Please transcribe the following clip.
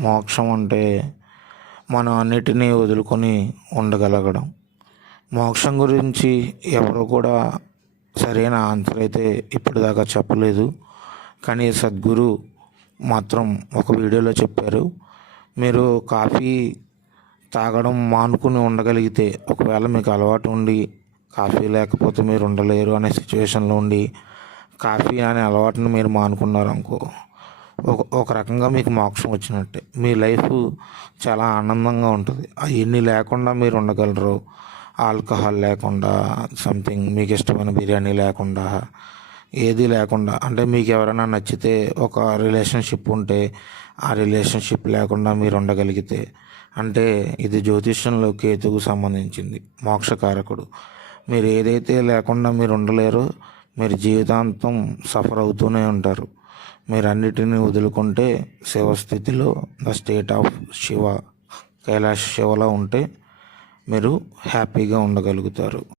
మోక్షం అంటే మనం అన్నిటినీ వదులుకొని ఉండగలగడం. మోక్షం గురించి ఎవరు కూడా సరైన ఆన్సర్ అయితే ఇప్పటిదాకా చెప్పలేదు. కానీ సద్గురు మాత్రం ఒక వీడియోలో చెప్పారు, మీరు కాఫీ తాగడం మానుకుని ఉండగలిగితే, ఒకవేళ మీకు అలవాటు ఉండి కాఫీ లేకపోతే మీరు ఉండలేరు అనే సిచ్యువేషన్లో ఉండి కాఫీ అనే అలవాటుని మీరు మానుకున్నారు అనుకో, ఒక రకంగా మీకు మోక్షం వచ్చినట్టే. మీ లైఫ్ చాలా ఆనందంగా ఉంటుంది. అవన్నీ లేకుండా మీరు ఉండగలరు. ఆల్కహాల్ లేకుండా, సంథింగ్ మీకు ఇష్టమైన బిర్యానీ లేకుండా, ఏది లేకుండా, అంటే మీకు ఎవరైనా నచ్చితే ఒక రిలేషన్షిప్ ఉంటే ఆ రిలేషన్షిప్ లేకుండా మీరు ఉండగలిగితే, అంటే ఇది జ్యోతిష్యంలో కేతుకు సంబంధించింది, మోక్షకారకుడు. మీరు ఏదైతే లేకుండా మీరు ఉండలేరో మీరు జీవితాంతం సఫర్ అవుతూనే ఉంటారు. మీరు అన్నిటినీ వదులుకుంటే శివస్థితిలో, the state of Shiva, Kailash శివలో ఉంటే మీరు హ్యాపీగా ఉండగలుగుతారు.